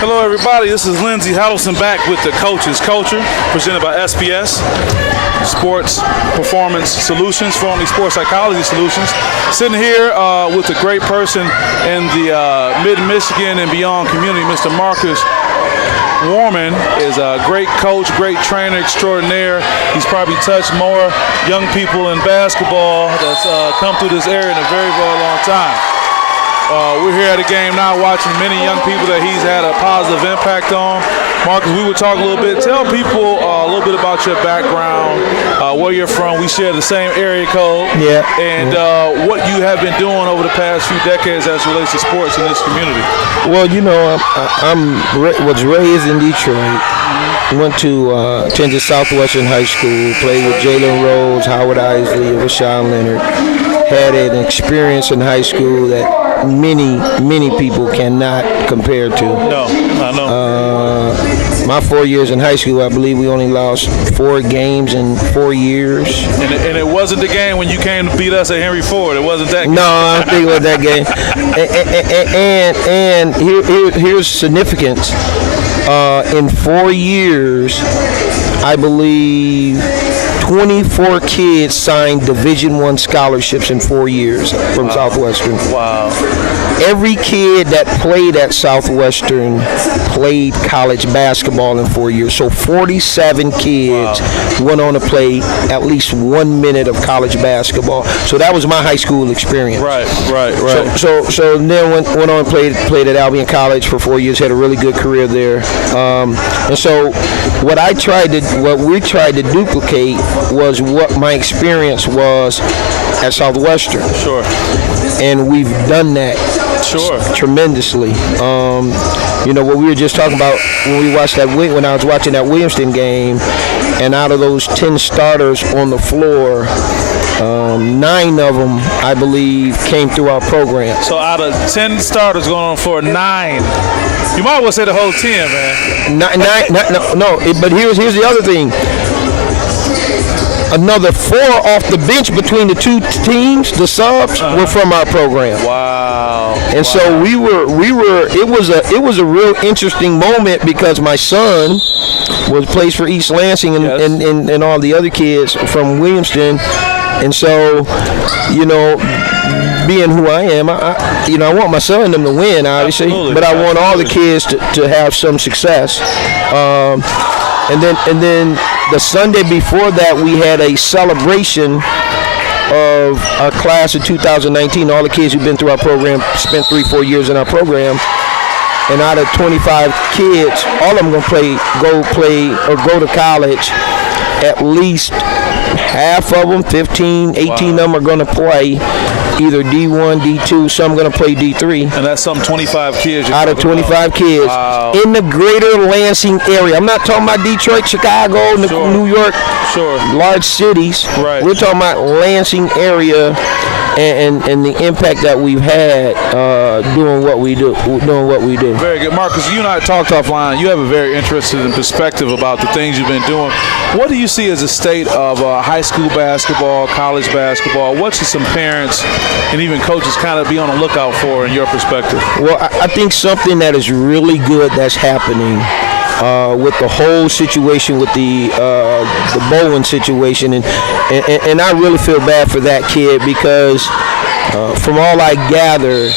Hello, everybody. This is Lindsey Huddleston back with the Coach's Culture, presented by SPS, Sports Performance Solutions, formerly Sports Psychology Solutions. Sitting here with a great person in the Mid-Michigan and beyond community, Mr. Marcus Wourman is a great coach, great trainer extraordinaire. He's probably touched more young people in basketball that's come through this area in a very, very long time. We're here at a game now watching many young people that he's had a positive impact on. Marcus, we would talk a little bit. Tell people a little bit about your background, where you're from. We share the same area code. Yeah. And what you have been doing over the past few decades as it relates to sports in this community. Well, you know, was raised in Detroit. Went to attended Southwestern High School, played with Jalen Rose, Howard Isley, Rashawn Leonard. Had an experience in high school that many people cannot compare to. No, I know. My 4 years in high school, I believe we only lost 4 games in 4 years. And it wasn't the game when you came to beat us at Henry Ford. It wasn't that game. No, I don't think it was that game. And here's significance. In 4 years, I believe 24 kids signed Division I scholarships in 4 years from Southwestern. Wow. Every kid that played at Southwestern played college basketball in 4 years. So 47 kids went on to play at least 1 minute of college basketball. So that was my high school experience. Right. So then went on and played at Albion College for 4 years, had a really good career there. And so what we tried to duplicate was what my experience was at Southwestern. Sure. And we've done that. Sure. Tremendously. You know what we were just talking about when I was watching that Williamston game, and out of those 10 starters on the floor, 9 of them, I believe, came through our program. So out of 10 starters going on for 9, you might well say the whole 10, man. But here's the other thing. Another 4 off the bench between the two teams, the subs, were from our program. Wow. And so we were. It was a real interesting moment because my son plays for East Lansing and all the other kids from Williamston, and so, you know, being who I am, I want my son and them to win, obviously. Absolutely. But I want all the kids to have some success. And then the Sunday before that, we had a celebration of our class of 2019. All the kids who've been through our program spent 3-4 years in our program. And out of 25 kids, all of them go to college. At least half of them, 15, 18 of them are going to play either D1, D2, some going to play D3. And that's some 25 kids. Out of 25 kids. Wow. In the greater Lansing area. I'm not talking about Detroit, Chicago, New York, large cities. Right. We're talking about Lansing area and the impact that we've had doing what we do. Very good. Marcus, you and I talked offline. You have a very interesting perspective about the things you've been doing. What do you see as the state of high school basketball, college basketball? What should some parents and even coaches kind of be on the lookout for in your perspective? Well, I think something that is really good that's happening with the whole situation with the Bowen situation, and I really feel bad for that kid because from all I gather,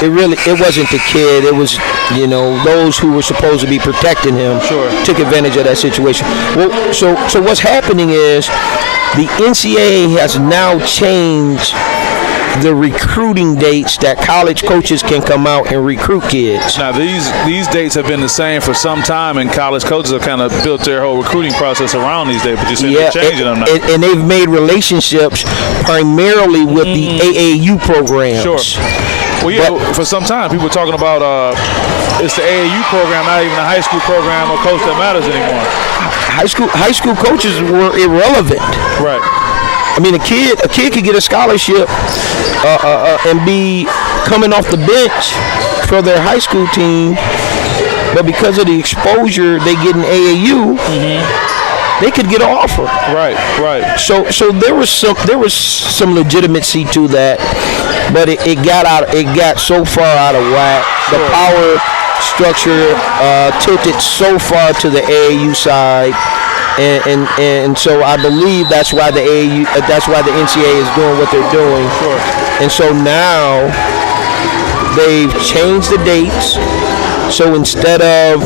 it wasn't the kid. It was, you know, those who were supposed to be protecting him took advantage of that situation. Well, so what's happening is the NCAA has now changed the recruiting dates that college coaches can come out and recruit kids. Now, these dates have been the same for some time, and college coaches have kind of built their whole recruiting process around these dates, but you said they're changing them now. And they've made relationships primarily with the AAU programs. Sure. Well, for some time, people were talking about it's the AAU program, not even the high school program or coach that matters anymore. High school coaches were irrelevant. Right. I mean, a kid could get a scholarship and be coming off the bench for their high school team, but because of the exposure they get in AAU, they could get an offer. Right. So there was some legitimacy to that, but it got so far out of whack. The structure tilted so far to the AAU side. And so I believe that's why the NCAA is doing what they're doing. Sure. And so now they've changed the dates. So instead of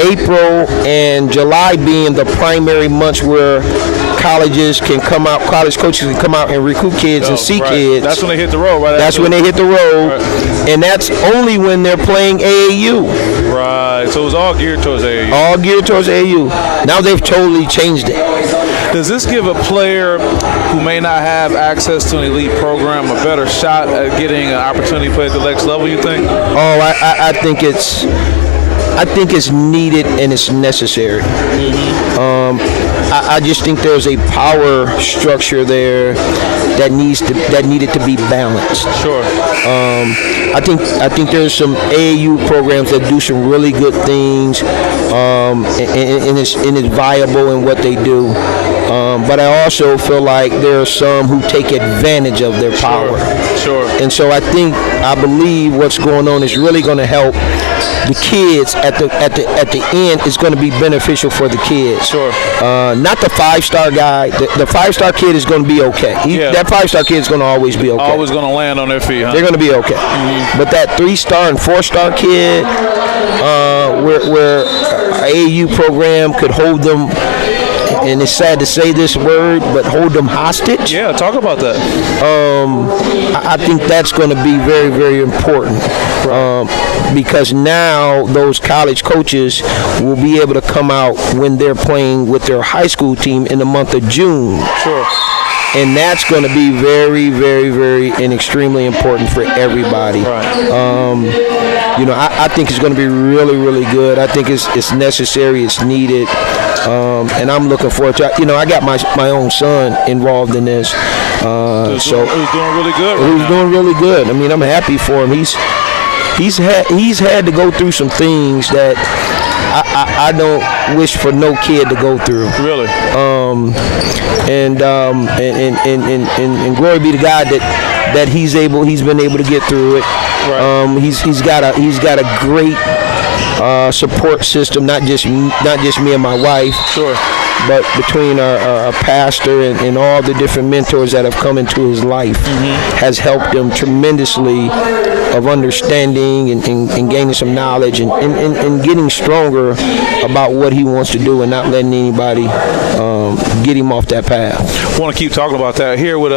April and July being the primary months where college coaches can come out and recruit kids and see kids. That's when they hit the road, right? That's when they hit the road. Right. And that's only when they're playing AAU. Right. So it was all geared towards AAU. All geared towards AAU. Now they've totally changed it. Does this give a player who may not have access to an elite program a better shot at getting an opportunity to play at the next level, you think? Oh, I think it's needed and it's necessary. I just think there's a power structure there that needed to be balanced. Sure. I think there's some AAU programs that do some really good things, and it's viable in what they do. But I also feel like there are some who take advantage of their power. Sure. And so I believe what's going on is really going to help the kids at the end. Is going to be beneficial for the kids. Sure. Not the 5-star guy. The 5-star kid is going to be okay. That 5-star kid is going to always be okay. Always going to land on their feet, huh? They're going to be okay. Mm-hmm. But that 3-star and 4-star kid, where AAU program could hold them, and it's sad to say this word, but hold them hostage. Yeah, talk about that. I think that's going to be very, very important. Because now those college coaches will be able to come out when they're playing with their high school team in the month of June. Sure. And that's going to be very, very, very and extremely important for everybody. Right. I think it's going to be really, really good. I think it's necessary. It's needed. And I'm looking forward to it. I got my own son involved in this. Who's doing really good right now. Doing really good. I mean, I'm happy for him. He's had to go through some things that I don't wish for no kid to go through. Really? And glory be to God that he's been able to get through it. Right. He's got a great support system, not just me and my wife. Sure. But between our pastor and all the different mentors that have come into his life, has helped him tremendously of understanding and gaining some knowledge and getting stronger about what he wants to do and not letting anybody get him off that path. I want to keep talking about that here with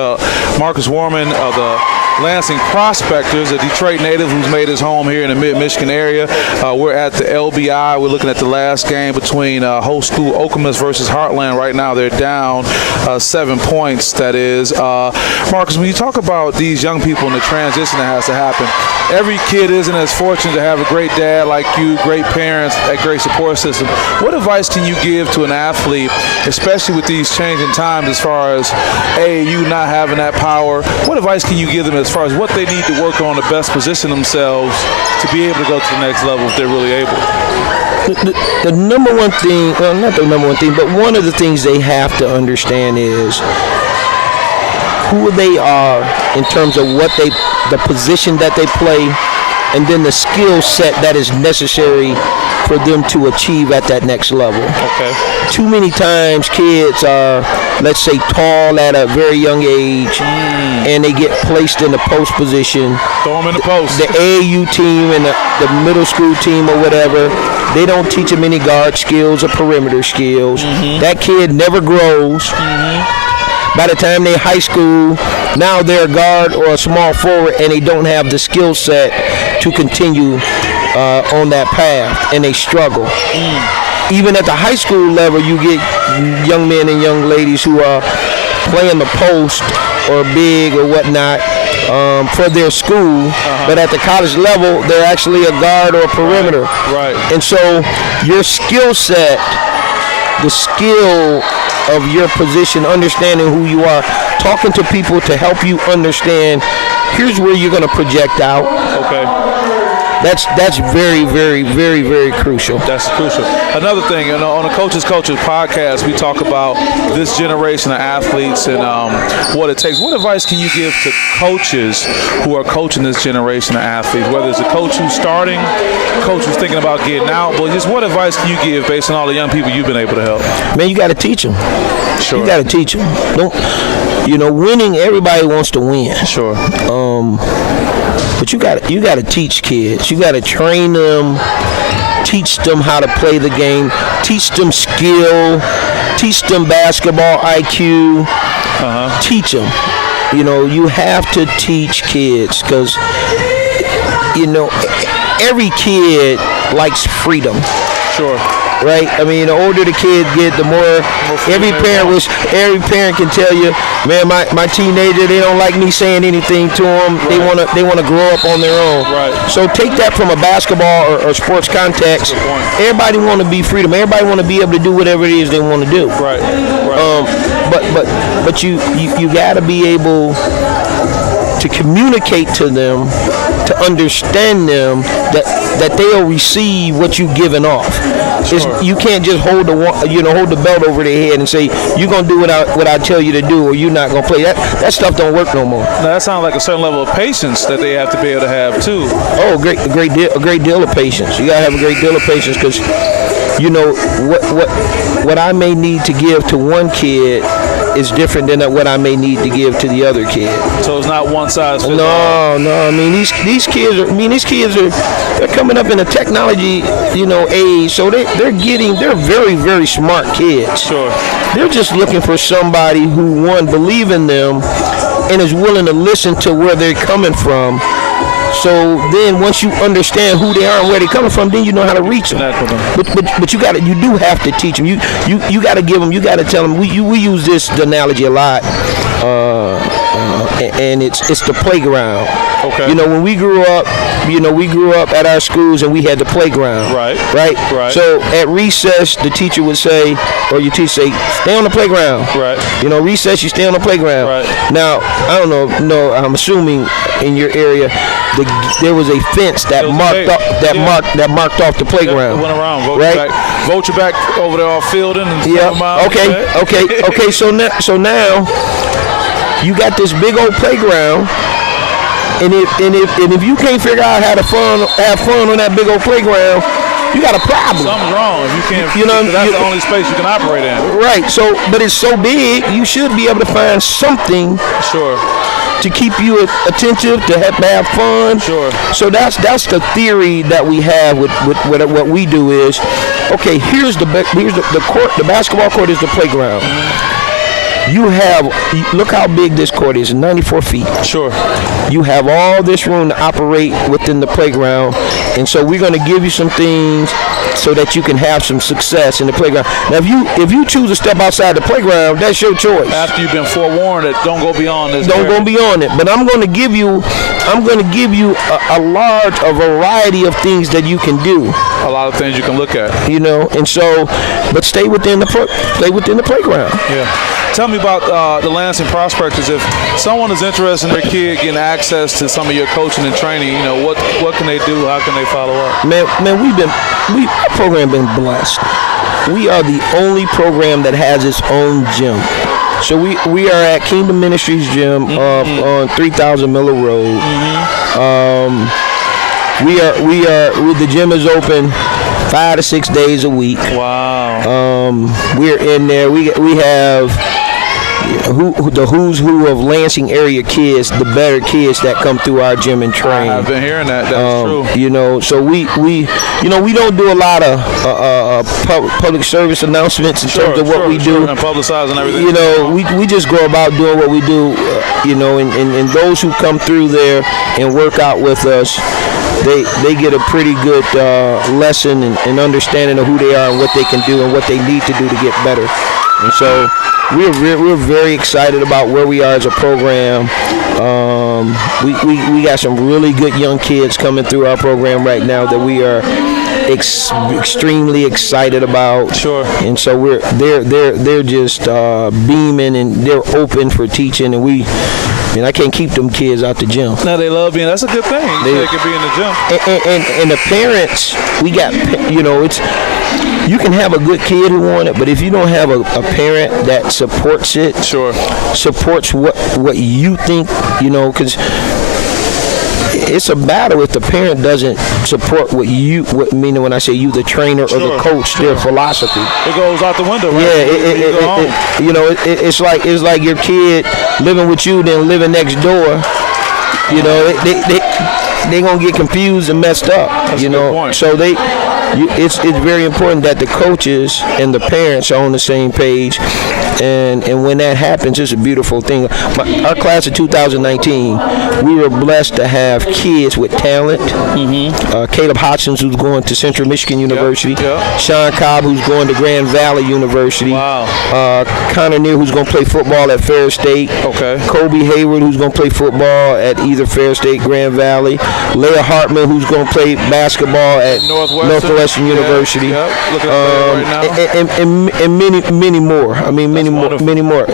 Marcus Wourman of the Lansing Prospectors, a Detroit native who's made his home here in the mid-Michigan area. We're at the LBI. We're looking at the last game between host school Okemos versus Heartland. Right now they're down 7 points, that is. Marcus, when you talk about these young people and the transition that has to happen, every kid isn't as fortunate to have a great dad like you, great parents, a great support system. What advice can you give to an athlete, especially with these changing times as far as AAU not having that power? What advice can you give them as far as what they need to work on to best position themselves to be able to go to the next level if they're really able? The number one thing, well, not the number one thing, but one of the things they have to understand is who they are in terms of the position that they play, and then the skill set that is necessary for them to achieve at that next level. Okay. Too many times kids are, let's say, tall at a very young age, and they get placed in the post position. Throw them in the post. The AAU team and the middle school team or whatever, they don't teach them any guard skills or perimeter skills. That kid never grows. By the time they're high school, now they're a guard or a small forward, and they don't have the skill set to continue on that path, and they struggle. Even at the high school level, you get young men and young ladies who are playing the post or big or whatnot for their school, but at the college level, they're actually a guard or a perimeter. Right. And so your skill set, the skill of your position, understanding who you are, talking to people to help you understand, here's where you're going to project out. Okay. that's very, very, very, very crucial. That's crucial. Another thing, on the Coaches podcast, we talk about this generation of athletes and what it takes. What advice can you give to coaches who are coaching this generation of athletes, whether it's a coach who's starting, coach who's thinking about getting out, but just what advice can you give based on all the young people you've been able to help? Man, you got to teach them. Sure. You got to teach them. Winning, everybody wants to win. Sure. But you got to teach kids. You got to train them, teach them how to play the game, teach them skill, teach them basketball IQ, teach them. You have to teach kids because, every kid likes freedom. Sure. Right? I mean, the older the kid get, the more every parent can tell you, man, my teenager, they don't like me saying anything to them. Right. They want to grow up on their own. Right. So take that from a basketball or sports context. Everybody want to be freedom. Everybody want to be able to do whatever it is they want to do. Right. But you got to be able to communicate to them, to understand them, that they'll receive what you've given off. Sure. You can't just hold the belt over their head and say you're gonna do what I tell you to do, or you're not gonna play. That stuff don't work no more. Now, that sounds like a certain level of patience that they have to be able to have too. Oh, a great deal of patience. You gotta have a great deal of patience because what I may need to give to one kid is different than what I may need to give to the other kid. So it's not one size fits all. No. I mean, these kids are they're coming up in a technology, age. So they're very, very smart kids. Sure. They're just looking for somebody who, one, believe in them and is willing to listen to where they're coming from. So then, once you understand who they are and where they're coming from, then you know how to reach them. But you do have to teach them. You got to give them. You got to tell them. We use this analogy a lot, and it's the playground. Okay. When we grew up, at our schools and we had the playground. Right. So at recess, the teacher would say, or your teacher say, stay on the playground. Right. Recess, you stay on the playground. Right. Now, I don't know. No, I'm assuming in your area, there was a fence that marked off the playground. It went around. Vote you back over there off Fielding and Okay. So now you got this big old playground. And if you can't figure out how to have fun on that big old playground, you got a problem. Something's wrong if you can't. That's the only space you can operate in. Right. So, but it's so big, you should be able to find something. Sure. To keep you attentive, to have fun. Sure. So that's the theory that we have with what we do is, okay, here's the court. The basketball court is the playground. Look how big this court is, 94 feet. Sure. You have all this room to operate within the playground, and so we're going to give you some things so that you can have some success in the playground. Now, if you choose to step outside the playground, that's your choice. After you've been forewarned that don't go beyond this. Don't go beyond it. But I'm going to give you a variety of things that you can do. A lot of things you can look at. And so, but stay within the playground. Yeah. Tell me about the Lansing Prospectors. If someone is interested in their kid getting access to some of your coaching and training, what can they do? How can they follow up? Man, our program been blessed. We are the only program that has its own gym. So we are at Kingdom Ministries Gym on 3000 Miller Road. The gym is open 5 to 6 days a week. Wow. We're in there. We have the who's who of Lansing area kids, the better kids that come through our gym and train. I've been hearing that. That's true. So we don't do a lot of public service announcements in terms of what we do and publicizing everything. We just go about doing what we do. And those who come through there and work out with us, they get a pretty good lesson and understanding of who they are and what they can do and what they need to do to get better. And so we're very excited about where we are as a program. We got some really good young kids coming through our program right now that we are extremely excited about. Sure. And so they're just beaming and they're open for teaching, and I mean, I can't keep them kids out the gym. Now they love being. That's a good thing. They can be in the gym. And the parents, we got, it's. You can have a good kid who want it, but if you don't have a parent that supports it, supports what you think, because it's a battle if the parent doesn't support meaning when I say you, the trainer or the coach, their philosophy. It goes out the window, right? Yeah, it's like your kid living with you, then living next door. They gonna get confused and messed up. That's a good point. So it's very important that the coaches and the parents are on the same page, and when that happens, it's a beautiful thing. Our class of 2019, we were blessed to have kids with talent. Caleb Hodgson, who's going to Central Michigan University. Sean Cobb, who's going to Grand Valley University. Wow. Connor Neer, who's going to play football at Fair State. Okay. Kobe Hayward, who's going to play football at either Fair State, Grand Valley. Leah Hartman, who's going to play basketball at Northwestern University. Looking at right now. And many more. I mean, many more.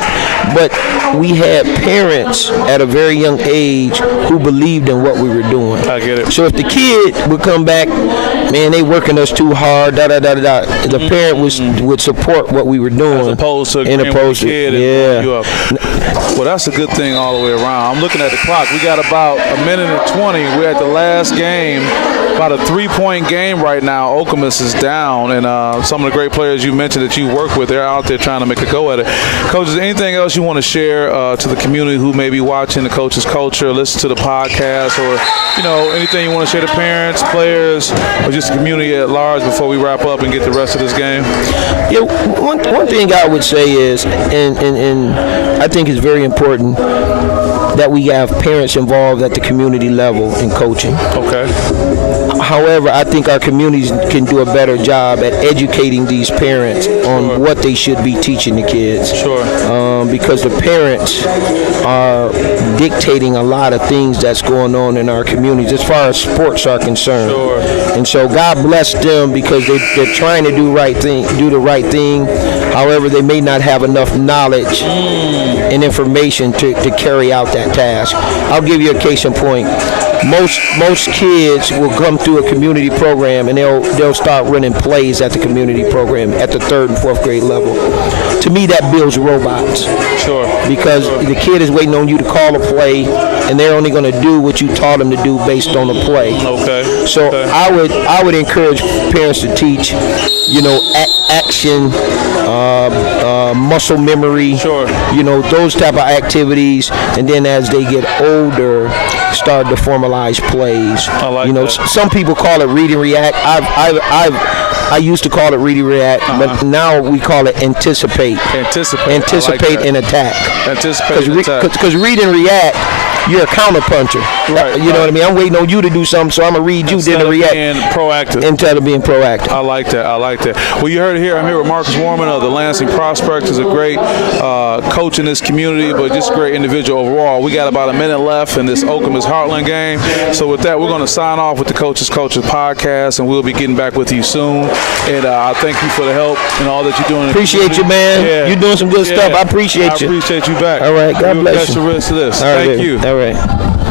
But we had parents at a very young age who believed in what we were doing. I get it. So if the kid would come back, man, they working us too hard, the parent would support what we were doing. As opposed to agreeing with the kid and blowing you up. Well, that's a good thing all the way around. I'm looking at the clock. We got about a minute and 20. We're at the last game. About a 3-point game right now. Okemos is down, and some of the great players you mentioned that you work with, they're out there trying to make a go at it. Coaches, anything else you want to share to the community who may be watching the Coach's Culture, listen to the podcast, or anything you want to share to parents, players, or just the community at large before we wrap up and get the rest of this game? Yeah, one thing I would say is, and I think it's very important that we have parents involved at the community level in coaching. Okay. However, I think our communities can do a better job at educating these parents on what they should be teaching the kids. Because the parents are dictating a lot of things that's going on in our communities as far as sports are concerned. And so God bless them because they're trying to do the right thing. However, they may not have enough knowledge and information to carry out that task. I'll give you a case in point. Most kids will come through a community program and they'll start running plays at the community program at the 3rd and 4th grade level. To me, that builds robots. Because the kid is waiting on you to call a play, and they're only going to do what you taught them to do based on the play. I would encourage parents to teach, action, muscle memory, those type of activities, and then as they get older, start to formalize plays. Some people call it read and react. I used to call it read and react, but now we call it anticipate. Anticipate and attack. Because read and react, you're a counterpuncher. You know what I mean? I'm waiting on you to do something, so I'm going to read you, then react. Instead of being proactive. I like that. Well, you heard it here. I'm here with Marcus Wourman of the Lansing Prospectors, a great coach in this community, but just a great individual overall. We got about a minute left in this Okemos Heartland game. So with that, we're going to sign off with the Coach's Culture podcast, and we'll be getting back with you soon. And I thank you for the help and all that you're doing. Appreciate you, man. Yeah. You're doing some good stuff. I appreciate you. I appreciate you back. All right. God bless you. Catch the rest of this. All right, thank you. All right.